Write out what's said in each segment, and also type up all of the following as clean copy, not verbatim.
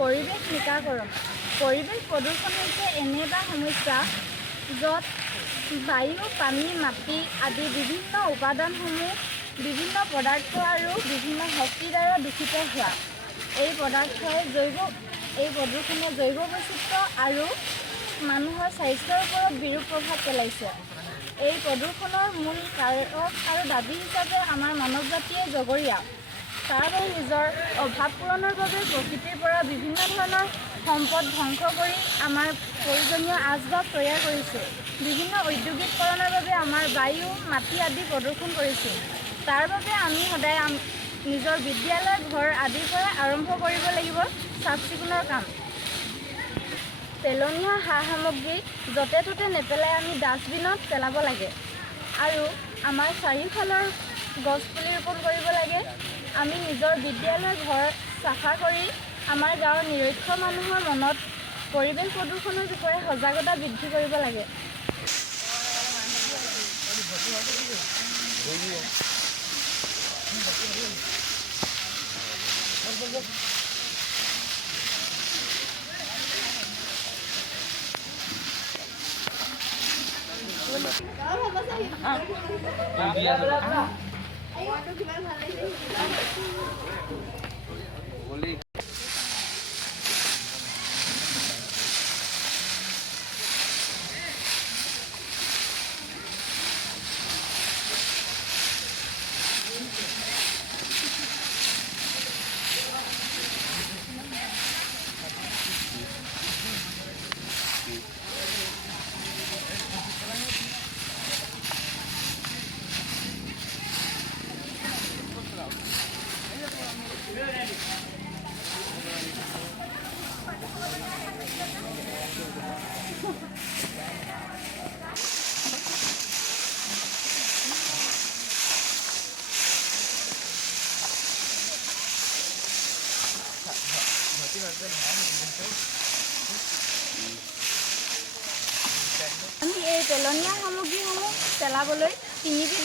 পৰিৱেশ নিকাকৰণ। পৰিৱেশ প্ৰদূষণ হৈছে এনে এটা সমস্যা য'ত বায়ু, পানী, মাটি আদি বিভিন্ন উপাদানসমূহ বিভিন্ন পদাৰ্থ আৰু বিভিন্ন শক্তিৰ দ্বাৰা দূষিত হোৱা। এই প্ৰদূষণে জৈৱ বৈচিত্ৰ্য আৰু মানুহৰ স্বাস্থ্যৰ ওপৰত বিৰূপ প্ৰভাৱ পেলাইছে। এই প্ৰদূষণৰ মূল কাৰক আৰু দাবী হিচাপে আমাৰ মানৱ জাতিয়ে জগৰীয়া। তাৰ বাবে নিজৰ অভাৱ পূৰণৰ বাবে প্ৰকৃতিৰ পৰা বিভিন্ন ধৰণৰ সম্পদ ধ্বংস কৰি আমাৰ প্ৰয়োজনীয় আচবাব তৈয়াৰ কৰিছোঁ। বিভিন্ন ঔদ্যোগিকৰণৰ বাবে আমাৰ বায়ু, মাটি আদি প্ৰদূষণ কৰিছোঁ। তাৰ বাবে আমি সদায় নিজৰ বিদ্যালয়, ঘৰ আদিৰ পৰা আৰম্ভ কৰিব লাগিব চাফ চিকুণৰ কাম। পেলনীয়া সা-সামগ্ৰী য'তে ত'তে নেপেলাই আমি ডাষ্টবিনত পেলাব লাগে আৰু আমাৰ চাৰিওফালৰ গছপুলি ৰোপণ কৰিব লাগে। আমি নিজৰ বিদ্যালয়, ঘৰ চাফা কৰি আমাৰ গাঁৱৰ নিৰক্ষৰ মানুহৰ মনত পৰিৱেশ প্ৰদূষণৰ বিষয়ে সজাগতা বৃদ্ধি কৰিব লাগে। আমি এই পেলনীয়া সামগ্ৰীসমূহ পেলাবলৈ তিনিবিধ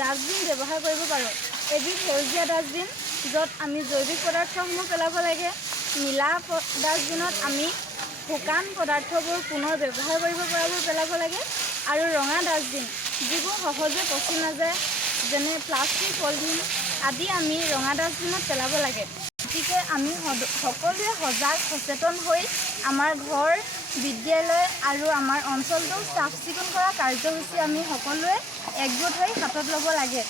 ডাষ্টবিন ব্যৱহাৰ কৰিব পাৰোঁ। এবিধ সেউজীয়া ডাষ্টবিন য'ত আমি জৈৱিক পদাৰ্থসমূহ পেলাব লাগে। নীলা ডাষ্টবিনত আমি শুকান পদাৰ্থবোৰ পুনৰ ব্যৱহাৰ কৰিব পৰাবোৰ পেলাব লাগে। আৰু ৰঙা ডাষ্টবিন যিবোৰ সহজে পচি নাযায়, যেনে প্লাষ্টিক, পলিথিন আদি আমি ৰঙা ডাষ্টবিনত পেলাব লাগে। গতিকে আমি সকলোৱে সচেতন হৈ আমাৰ ঘৰ, বিদ্যালয় আৰু আমাৰ অঞ্চলটো চাফ চিকুণ কৰা কাৰ্যসূচী আমি সকলোৱে একগোট হৈ হাতত ল'ব লাগে।